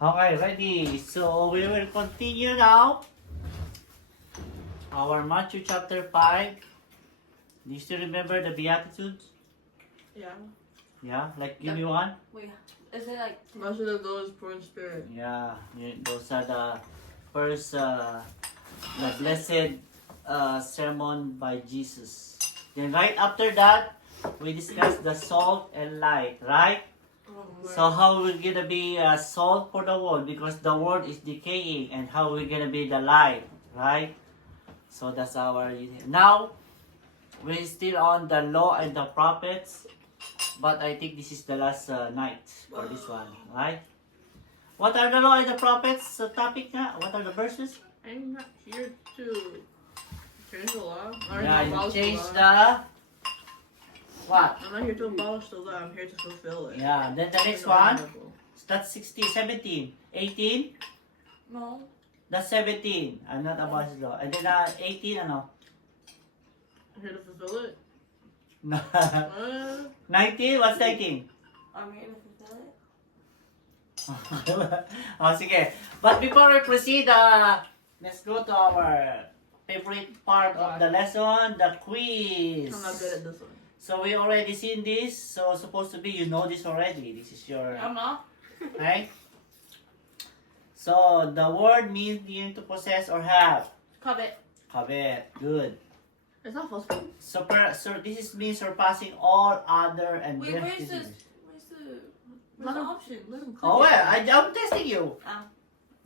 Okay, ready. So we will continue now. Our Matthew chapter 5. Do you still remember the Beatitudes? Yeah. Yeah, like give me one. Wait, is it like Blessed are those poor in spirit. Yeah, those are the first, the blessed sermon by Jesus. Then right after that, we discussed the salt and light, right? So how we're gonna be salt for the world because the world is decaying, and how we're gonna be the light, right? So that's our now. We're still on the law and the prophets, but I think this is the last night for this one, right? What are the law and the prophets topic nga? What are the verses? I'm not here to change the law. Or Yeah, to you abolish change the law. what? I'm not here to abolish the law. I'm here to fulfill it. Yeah, then the next one, that's 16, 17, 18, no? that's 17. I'm not about this law. And then 18, ano? I'm here to fulfill it. 19, what's 19? I'm here to fulfill it. Oh, sige. But before we proceed, let's go to our favorite part of the lesson, the quiz. I'm not good at this one. So we already seen this, so supposed to be you know this already. This is your, I'm not. right? So the word means being to possess or have. Covet. Kabet, good. It's not false food. This is means surpassing all other and Wait, best where's the diseases. where's the option? Let him Oh click well, it. I'm testing you.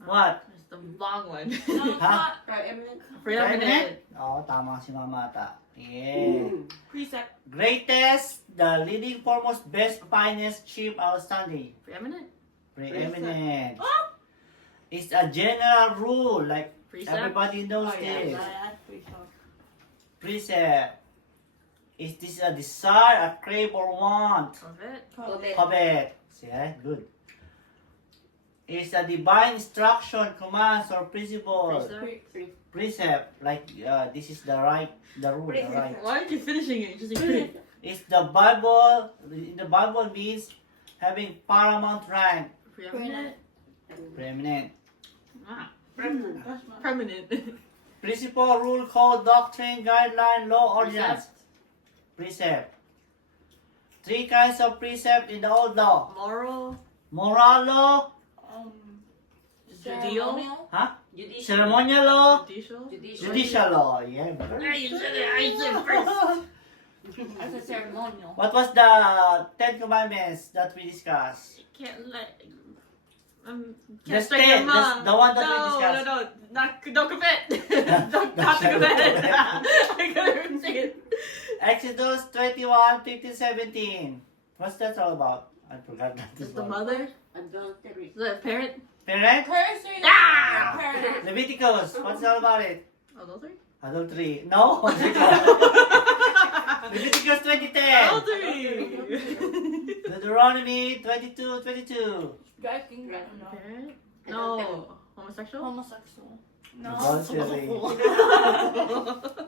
What? It's the long one. No, it's Huh? not. Right, eminent. Preeminent. Oh, tama si Mamata. Yeah. Precept. Greatest, the leading, foremost, best, finest, chief, outstanding. Preeminent. Preeminent. Oh! It's a general rule, like Precept. everybody knows this. Precept. Is this a desire, a crave, or want? Covet. Covet. Yeah, good. It's a divine instruction, commands, or principle. Precept. Precept, like this is the rule, the right. Why aren't you finishing it? Just agree. It's the Bible. In the Bible means having paramount rank, Preeminent. preeminent. Ah. Permanent. Principle, rule, code, doctrine, guideline, law, ordinance. Precept. Three kinds of precept in the old law. Moral. Moral law, Ceremonial. huh? Ceremonial law, Judicial. judicial law. Yeah. You said it. I said first. That's a ceremonial. What was the 10 commandments that we discussed? You can't let. Can't That's strike your 10. mom. That's the one that we no, discussed. No, don't commit. don't not to commit. I gotta say it. Exodus 21, 15, 17. What's that all about? I forgot that. Is the mother? Adultery. Is that parent? Parent? Person. Ah! Parent. Leviticus. What's all about it? Adultery? Adultery. No? Leviticus 2010. Adultery! Deuteronomy 22, 22. Striking. Parent? No. Homosexual? Homosexual. Adultery.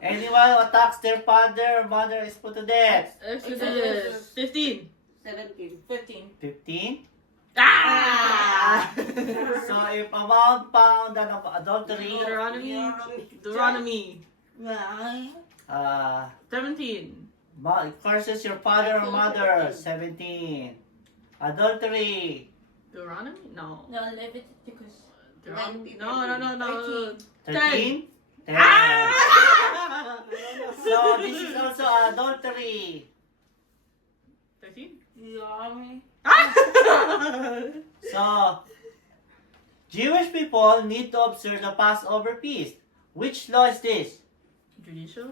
Anyone who attacks their father or mother is put to death. Exodus 15. 15. 15. Ah! So if a man found of adultery, Deuteronomy. uh, 17. curses your father or mother. 17. Adultery. Deuteronomy? No. No, Leviticus. Deuteronomy? No. 13. 10. Ah! So this is also adultery. 13? Deuteronomy. So Jewish people need to observe the Passover feast. Which law is this? Judicial?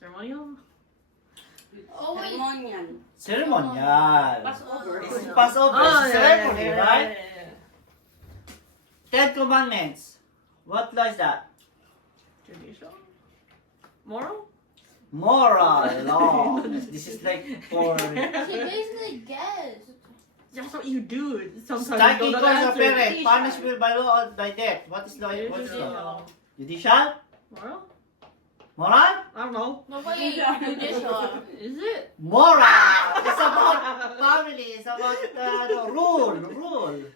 Ceremonial? Oh, wait. Ceremonial. Passover. This is Passover. It's a ceremony, right? 10 commandments. What law is that? Judicial? Moral? Moral law. This is like for She basically guessed. That's what you do. Sometimes striking you don't cause of answer. parent, punishment by law or by death. What is law? What's law? Judicial. Judicial? Moral? Moral? I don't know. No, wait. Judicial. Is it? Moral! It's about family. It's about rule.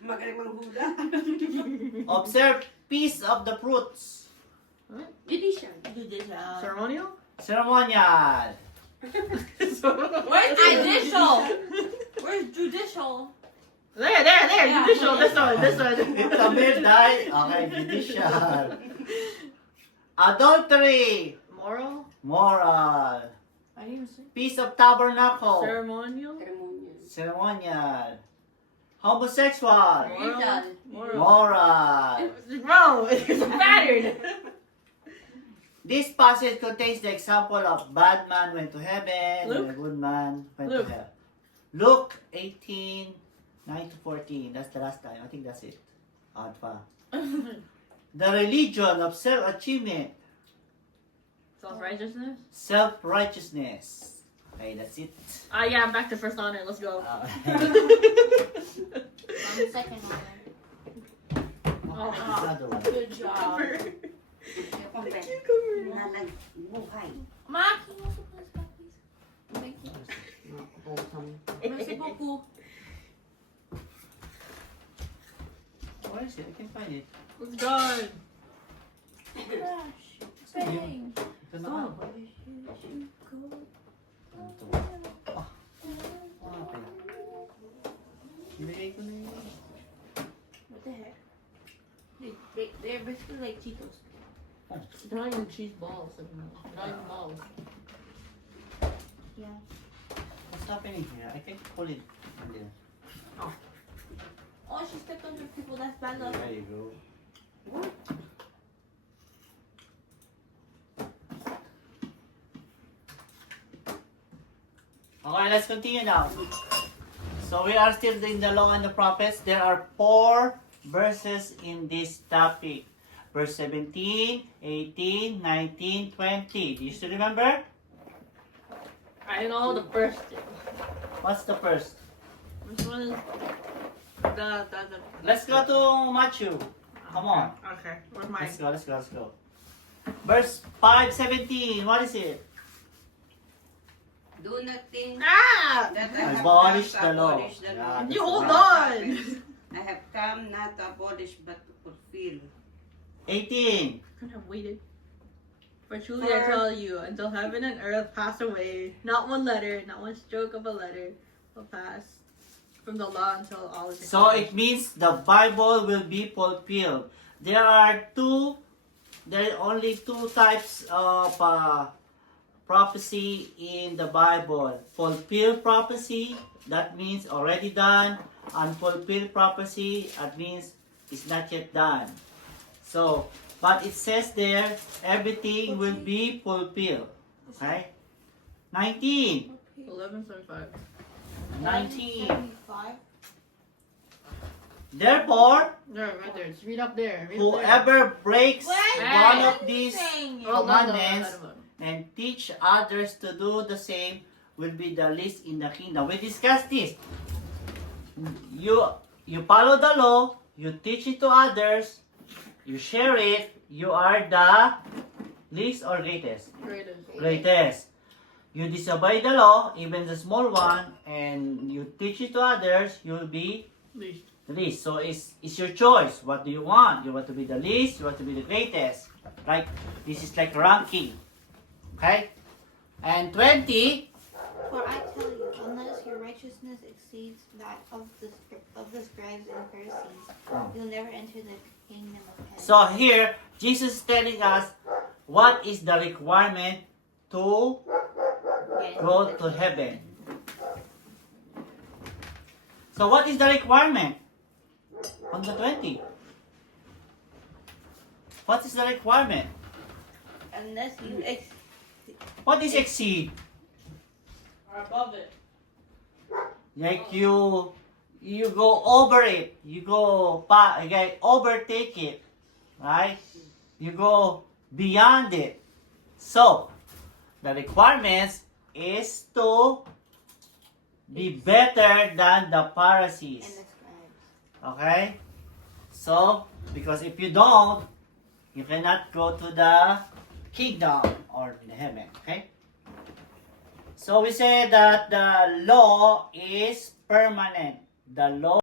Magaling manghuda. Observe piece of the fruits. Judicial. Judicial. Ceremonial? Ceremonial. Where's judicial? Where's judicial? There, Yeah. judicial, this one. Tamil die. Okay, judicial. Adultery. Moral? Moral. I didn't even say. Piece of tabernacle. Ceremonial? Ceremonial. Ceremonial. Homosexual. Moral? Moral. Bro, it's a pattern. This passage contains the example of bad man went to heaven Luke? and a good man went Luke. to hell. Luke 18, 9 to 14. That's the last time. I think that's it. Alpha. The religion of self-achievement. Self-righteousness? Self-righteousness. Okay, that's it. Yeah, I'm back to first honor. Let's go. I'm second on Oh. This other one. Good job. Compare. Nalagbuhay. Ma, can you also put this back, please? Thank you. Merci beaucoup. Where is it? I can't find it. It's gone. Gosh. Bang. Ito na nga. Ito. Ah, okay. Nilagay ko na yun. What the heck? They're basically like Cheetos. They're not even cheese balls anymore. Not even balls. Yeah. What's happening here? I can't pull it. from there. Oh, she stepped on the people. That's bad luck. There you go. Okay, let's continue now. So we are still in the law and the prophets. There are 4 verses in this topic. Verse 17, 18, 19, 20. Do you still remember? I know the first. What's the first? Which one is the Let's go to Matthew. Come on. Okay, where's mine? Let's go. Verse 5:17. What is it? Do not think Ah! that I have Abolish come to the law. abolish the Yeah, law. that's You hold right. on! I have come not to abolish but to fulfill. 18. Could have waited. For truly I tell you, until heaven and earth pass away, not one letter, not one stroke of a letter will pass from the law until all is So accomplished. it means the Bible will be fulfilled. There are only 2 types of prophecy in the Bible. Fulfilled prophecy, that means already done. Unfulfilled prophecy, that means it's not yet done. So, but it says there, everything will be fulfilled. Okay? 19. 11:75. 19. 75. There, Therefore, right there. Just read up there. Read up there. whoever breaks Wait, one of what are you these saying? Oh, no, commandments no. and teach others to do the same will be the least in the kingdom. We discussed this. You follow the law, you teach it to others, you share it, you are the least or greatest? Greatest. Greatest. You disobey the law, even the small one, and you teach it to others, you'll be Least. the least. So it's your choice. What do you want? You want to be the least, you want to be the greatest. Right? This is like ranking. Okay? And 20, For I tell you, unless your righteousness exceeds that of the scribes and Pharisees, you'll never enter the kingdom of heaven. so here, Jesus is telling us what is the requirement to go to heaven. So what is the requirement? On the 20. What is the requirement? Unless you What is exceed? Above it. Like you go over it. You overtake it. Right? You go beyond it. So, the requirements is to be better than the and Pharisees. the scribes. Okay? So, because if you don't, you cannot go to the kingdom or in heaven. Okay? So we say that the law is permanent. The law